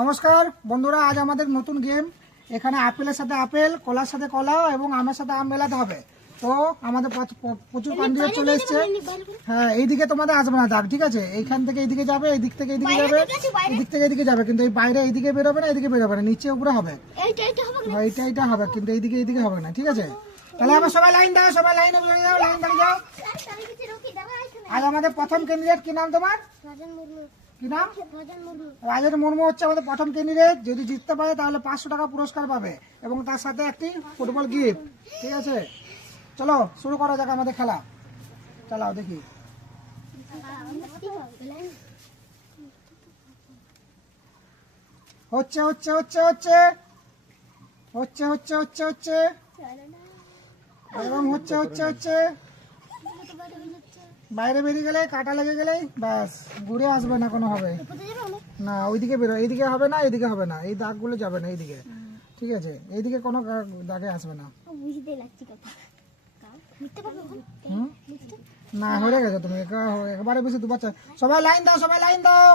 নমস্কার বন্ধুরা, আজ আমাদের নতুন গেম। এখানে আপেলের সাথে আপেল, কলার সাথে কলা এবং আমের সাথে আম মেলাতে হবে। তো আমাদের প্রচুর ক্যান্ডিডেট চলে এসছে। হ্যাঁ, এইদিকে তোমাদের আসবে না দাগ, ঠিক আছে? এইখান থেকে এইদিকে যাবে, এইদিক থেকে এইদিকে যাবে, এদিক থেকে এইদিকে যাবে, কিন্তু এই বাইরে এইদিকে বেরোবে না, এইদিকে বেরোবে না, নিচে উপরে হবে। এইটা হবে, কিন্তু এইদিকে হবে না, ঠিক আছে? তাহলে আবার সবাই লাইন দাও, সবাই লাইনে যাও, লাইন দাঁড়িয়ে যাও। আজ আমাদের প্রথম ক্যান্ডিডেট, কি নাম তোমার? কি নাম? রাজন মুর্মু হচ্ছে আমাদের প্রথম ক্যান্ডিডেট। যদি জিততে পারে তাহলে 500 টাকা পুরস্কার পাবে এবং তার সাথে একটি ফুটবল গিফট, ঠিক আছে? চলো শুরু করা যাক আমাদের খেলা। চালাও দেখি। হচ্ছে হচ্ছে হচ্ছে হচ্ছে হচ্ছে হচ্ছে হচ্ছে হচ্ছে এবং হচ্ছে হচ্ছে হচ্ছে বাইরে বেরিয়ে গেলে, কাটা লেগে গেলেই ব্যাস, ঘুরে আসবে না কোনো হবে না। ওইদিকে বেরো, এইদিকে হবে না, এইদিকে হবে না, এই দাগগুলো যাবে না এইদিকে, ঠিক আছে? এইদিকে কোনো দাগে আসবে না। না, হয়ে গেছে, তুমি একবারে বেশি দুবার। সবাই লাইন দাও, সবাই লাইন দাও,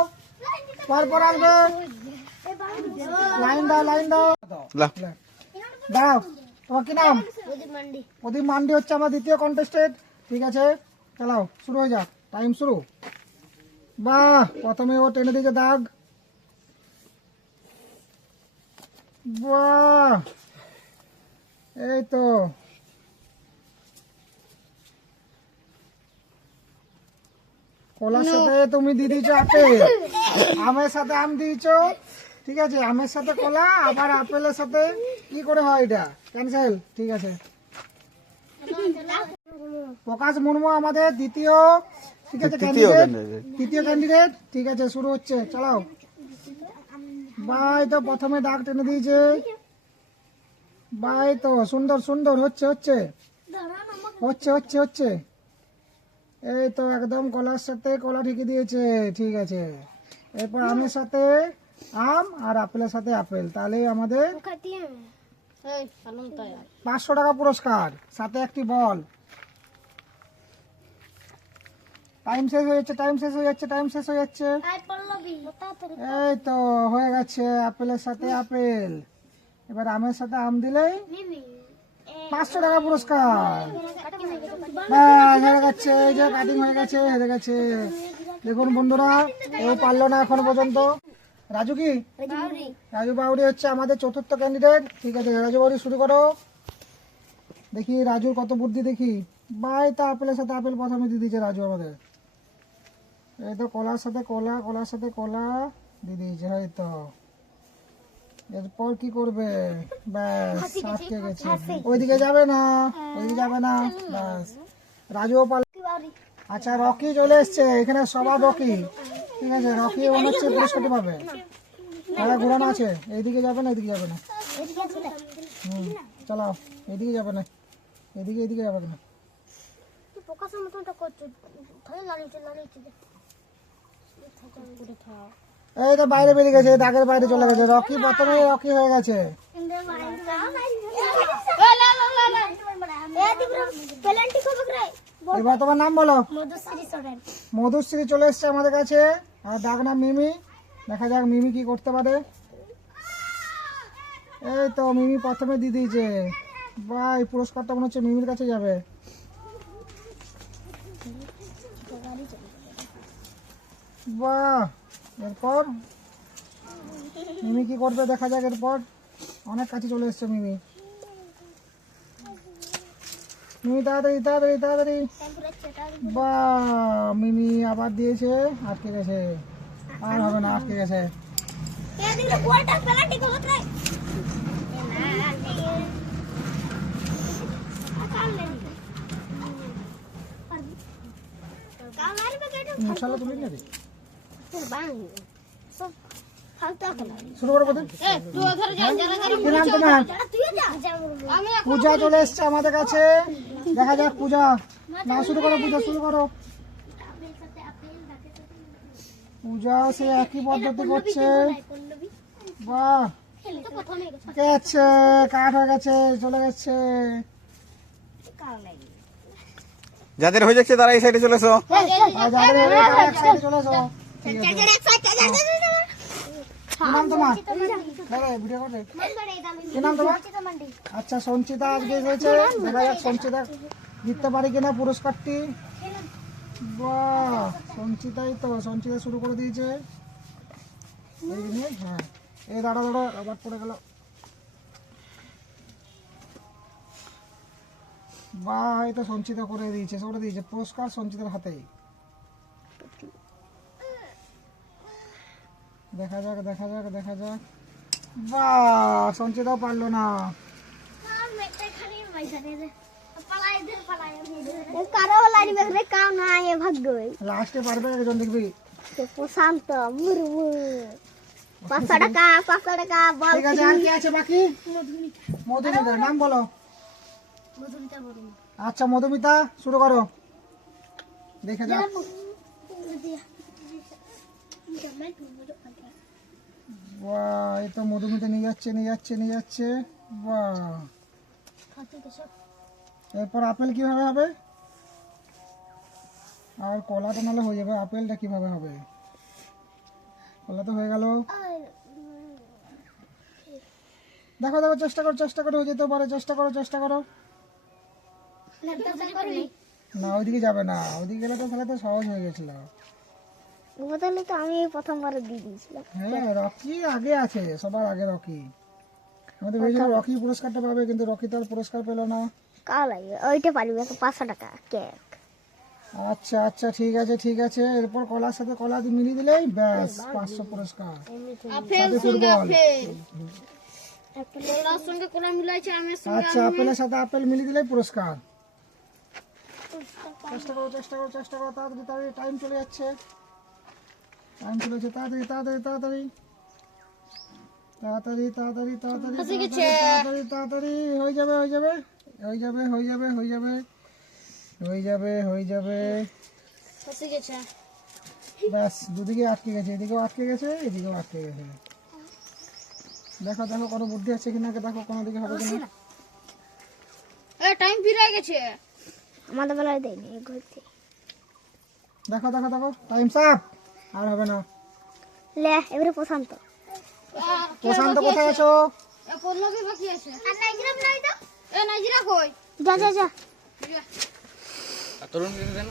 পর আসবে। লাইন দাও, লাইন দাও, দাও। তোমার কি নাম? প্রদীপ মান্ডি হচ্ছে আমার দ্বিতীয় কন্টেস্টেন্ট, ঠিক আছে? চালাও, শুরু হয়ে যাক, টাইম শুরু। বাহ, প্রথমে ও টেনে দিয়েছে দাগ। বাহ, এই তো। কলার সাথে তুমি দিয়ে দিয়েছো আপেল, আমের সাথে আম দিয়েছো, ঠিক আছে? আমের সাথে কলা, আবার আপেলের সাথে কি করে হয় এটা? ক্যান্সেল, ঠিক আছে? প্রকাশ মুর্মু আমাদের দ্বিতীয়, ঠিক আছে, তৃতীয় ক্যান্ডিডেট, ঠিক আছে? শুরু হচ্ছে, চালাও। বাই তো প্রথমে দাগ টেনে দিয়েছে। বাই তো, সুন্দর সুন্দর, হচ্ছে হচ্ছে হচ্ছে হচ্ছে হচ্ছে এই তো, একদম কলার সাথে কলা ঠিকই দিয়েছে, ঠিক আছে? এরপর আমের সাথে আম আর আপেলের সাথে আপেল, তাহলেই আমাদের 500 টাকা পুরস্কার, সাথে একটি বল। টাইম শেষ হয়ে যাচ্ছে, টাইম শেষ হয়ে যাচ্ছে, টাইম শেষ হয়ে যাচ্ছে। এই তো হয়ে গেছে, আপেলের সাথে আপেল। এবার আমের সাথে আম দিলেই 500 টাকা পুরস্কার। হেরে গেছে, এই যে কাটিং হয়ে গেছে, হেরে গেছে। দেখুন বন্ধুরা, কেউ পারলো না এখন পর্যন্ত। রাজু কি? রাজু বাউরি হচ্ছে আমাদের চতুর্থ ক্যান্ডিডেট, ঠিক আছে? রাজু বাউরি শুরু করো, দেখি রাজুর কত বুদ্ধি দেখি। বাই তো আপেলের সাথে আপেল প্রথমে দিয়ে দিয়েছে রাজু আমাদের। এই তো কলার সাথে কলা, কলার সাথে কলা দিয়ে দিয়েছে, হয়তো। এরপর কি করবে? ব্যাস, আটকে গেছে, ওইদিকে যাবে না, ওইদিকে যাবে না, ব্যাস। রাজুও পাল। আচ্ছা, রকি চলে এসছে এখানে, সবার রকি, ঠিক আছে? রকি মনে হচ্ছে পুরস্কারটি পাবে। তারা ঘোরানো আছে, এইদিকে যাবে না, এইদিকে যাবে না। চালাও, এইদিকে যাবে না, এইদিকে যাবে না। এই তো বাইরে বেরিয়ে গেছে, দাগের বাইরে চলে গেছে। রকি প্রথমে, রকি হয়ে গেছে। এবার তোমার নাম বলো। মধুশ্রী চলে এসছে আমাদের কাছে, আর ডাক নাম মিমি। দেখা যাক মিমি কি করতে পারে। এই তো মিমি প্রথমে দিয়ে দিয়েছে। বাহ, এই পুরস্কারটা মনে হচ্ছে মিমির কাছে যাবে। বাহ, এরপর মিমি কি করবে দেখা যাক। এরপর অনেক কাছে চলে এসছে মিমি। মিমি তাড়াতাড়ি তাড়াতাড়ি তাড়াতাড়ি। বাহ, মিমি আবার দিয়েছে, আটকে গেছে, আর হবে না, আটকে গেছে। মশলা তুলি নাকি শুরু করবো? পূজা চলে এসছে আমাদের কাছে, দেখা যাক পূজা। না, শুরু করো পূজা, শুরু করো। পূজা সে একই পদ্ধতি করছে। বাহ, গেছে, কাঠ হয়ে গেছে, চলে গেছে। যাদের হয়ে যাচ্ছে তারা এই সাইডে চলে এসো। যাদের এক সাইডে চলে এসো। কি নাম তোমার? দাদা ভিডিও করে। কি নাম তোমার? আচ্ছা সঞ্চিতা আজকে এসেছে, দেখা যাক সঞ্চিতা জিততে পারে কিনা পুরস্কারটি। বাহ, সঞ্চিতাই তো, সঞ্চিতা শুরু করে দিয়েছে। এই নিয়ে, হ্যাঁ এই দাঁড়া দাঁড়া আবার পড়ে গেল। বাহ, এই তো সঞ্চিতা করে দিয়েছে পুরস্কার সঞ্চিতার হাতেই। দেখা যাক দেখা যাক দেখা যাক। বাহ, সঞ্চিতাও পারলো না। লাস্টে পারবে একজন, দেখবি। প্রশান্ত মুরমু 500 টাকা 500 টাকা বল। ঠিক আছে, আর কি আছে বাকি? মধুমিতা, নাম বলো। আচ্ছা মধুমিতা শুরু করো, দেখে যাক। বাহ, এই তো মধুমিতা নিয়ে যাচ্ছে। বাহ, এরপর আপেল কিভাবে হবে? আর কলাটা নাহলে হয়ে যাবে, আপেলটা কিভাবে হবে? কলা তো হয়ে গেল। দেখো দেখো, চেষ্টা করো, হয়ে যেতে পারে। চেষ্টা করো। না ওইদিকে যাবে না, ওইদিকে গেলে তো তাহলে তো সহজ হয়ে গেছিল। বদলে তো আমি প্রথমবার দিয়ে দিয়েছিলাম। হ্যাঁ, রকি আগে আছে, সবার আগে রকি। আমাদের ভেবেছিলাম রকি পুরস্কারটা পাবে, কিন্তু রকি তো আর পুরস্কার পেল না। কাল লাগে ওইটা পারবে 500 টাকা কেক। আচ্ছা ঠিক আছে। এরপর কলার সাথে কলা দিয়ে মিলিয়ে দিলেই ব্যাস 500 পুরস্কার। সাথে ফুটবল। কলার সঙ্গে কলা মিলাইছে, আমের সঙ্গে আচ্ছা, আপেলের সাথে আপেল মিলিয়ে দিলেই পুরস্কার। চেষ্টা করো তাড়াতাড়ি, টাইম চলে যাচ্ছে। তাড়াতাড়ি হয়ে যাবে। ব্যাস, দুদিকে আটকে গেছে, এদিকেও আটকে গেছে, এদিকেও আটকে গেছে। দেখো কোনো বুদ্ধি আছে কিনা, দেখো কোনো দিকে হবে কিনা। টাইম ফিরে গেছে, আমাদের বেলায় দেয়নি ঘুরতে। দেখো টাইম সাপ, আর হবে না। লে এবারে প্রশান্ত কোথায় আছো? পল্লবী বাকি আছে। আর নাইজিরা নাই তো? নাইজিরা কই? যা তরুণ দিদি দেন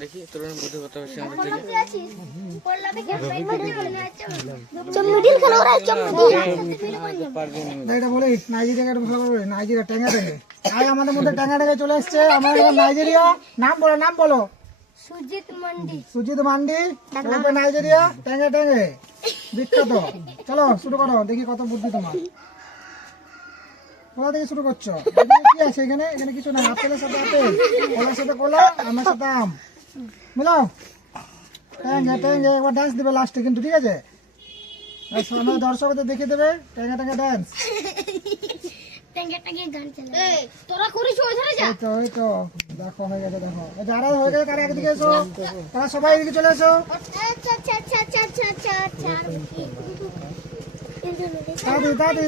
দেখি, তরুণ বুদ্ধি কত বেশি আমাদের থেকে। পল্লবী আছিস? পল্লবী কে চমড়িল খেলো রে, চমড়িল। এটা বলি নাইজেরিয়াকে একটু ভালো করে, নাইজেরিয়া ট্যাঙ্গা ট্যাঙ্গে। আর আমাদের মধ্যে ট্যাঙ্গা ট্যাঙ্গে চলে এসছে আমাদের নাইজেরিয়া। নাম বলো। সুজিত মান্ডি, ওরফে নাইজেরিয়া, ট্যাঙ্গে ট্যাঙ্গে বিখ্যাত। চলো শুরু করো, দেখি কত বুদ্ধি তোমার। কোথা থেকে শুরু করছো? এখানে কি আছে? এখানে কিছু না। আপেলের সাথে আপেল, কলার সাথে কলা, আমের সাথে আম মিলাও। ট্যাঙ্গে একবার ডান্স দিবে লাস্টে কিন্তু, ঠিক আছে? আমার দর্শকদের দেখে দেবে ট্যাঙ্গে ডান্স। তোরা করিস ওই ধারে যা। এই তো দেখো হয়ে গেছে। দেখো যারা হয়ে গেছে তারা একদিকে এসো, তারা সবাই এদিকে চলে এসো। তাড়াতাড়ি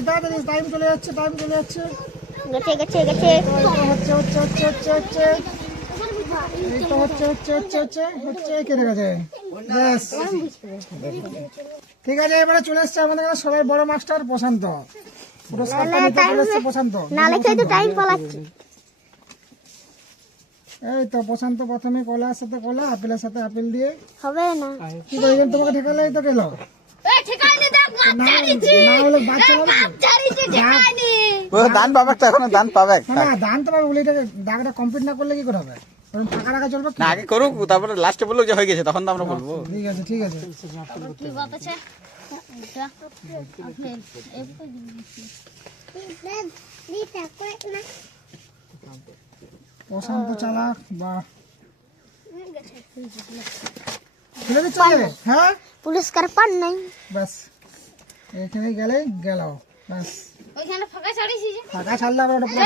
টাইম চলে যাচ্ছে। গেছে হচ্ছে এই তো হচ্ছে কেটে গেছে। ব্যাস, ঠিক আছে। এবারে চলে এসছে আমাদের কাছে সবাই বড় মাস্টার প্রশান্ত। পুরস্কারটা নিতে চলে এসছে প্রশান্ত। না লেখাই তো টাইম পালাচ্ছি। এই তো প্রশান্ত প্রথমে কলার সাথে কলা, আপেলের সাথে আপেল দিয়ে হবে না। কি করবেন? তোমাকে ঠেকালে তো গেল না হলে বাচ্চা ও দান পাবে তো, এখনো দান পাবে। না দান তো পাবে, ওইটাকে দাগটা কমপ্লিট না করলে কি করে হবে? ফাঁকা রাখা চলবে না, আগে করুক, তারপরে লাস্টে বললো যে হয়ে গেছে, তখন তো আমরা বলবো। ঠিক আছে কি বাত আছে? প্রশান্ত চালাক। বা ফেলে দিচ্ছে যে, হ্যাঁ পুরস্কার পান নাই। ব্যাস এখানে গেল ব্যাস। ওইখানে ফাঁকা ছাড়িস যে। ফাঁকা ছাড়লে আবার ওটা পুরো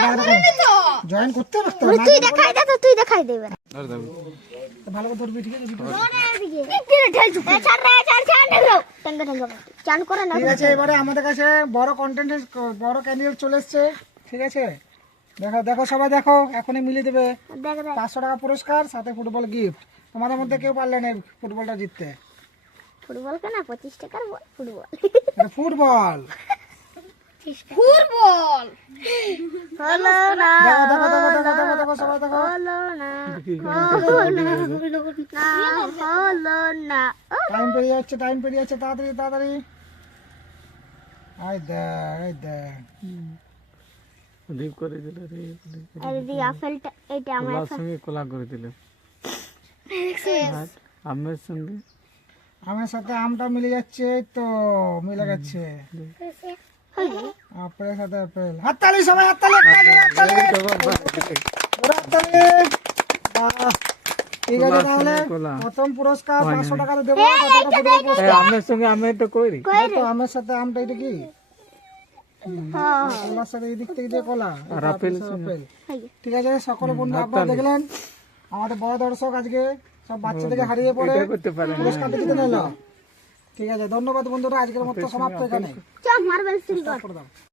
জয়েন করতে পারতো না। তুই দেখাই দে তো, তুই দেখাই দেবে। ভালো করে ধরবি, ঠিক আছে? চান করে না। ঠিক আছে, এবারে আমাদের কাছে বড় ক্যান্ডিডেট চলে এসছে, ঠিক আছে? দেখো সবাই দেখো, এখনই মিলিয়ে দেবে। দেখ 500 টাকা পুরস্কার, সাথে ফুটবল গিফট। তোমাদের মধ্যে কেউ পারলেন ফুটবলটা জিততে? ফুটবল কেনা 25 টাকার ফুটবল। এটা ফুটবল। ফুটবল হলো না দেখো দেখো দেখো দেখো দেখো দেখো সবাই দেখো। হলো না হলো না টাইম পেরিয়ে যাচ্ছে, টাইম পেরিয়ে যাচ্ছে, তাড়াতাড়ি তাড়াতাড়ি। এই দেখ এই দেখ। ডিপ করে দিল রে, আর দি আপেলটা এটা আমার কলার সঙ্গে কলা করে দিল। আমের সঙ্গে আমের সাথে আমটা মিলে যাচ্ছে, এই তো মিলে গেছে। আপেলের সাথে আপেল। হাততালি সবাই, হাততালি, হাততালি, পুরো হাততালি। বাহ, ঠিক আছে তাহলে কলা। প্রথম পুরস্কার 500 টাকা দেবো। কত টাকা দেবো পুরস্কার? আমের সঙ্গে আমের তো করি। এই তো আমের সাথে আমটা, এটা কি কলার সাথে এই দিক থেকে দিয়ে কলা, আর আপেল আপেল। ঠিক আছে সকলে বন্ধু, আপনারা দেখলেন আমাদের বড় দর্শক আজকে সব বাচ্চাদেরকে হারিয়ে পড়ে এটা করতে পারে না। পুরস্কারটা জিতে নিল। ঠিক আছে, ধন্যবাদ বন্ধুরা, আজকের মতো সমাপ্ত এখানে। চ মার্বেল সিলভার করে দাও।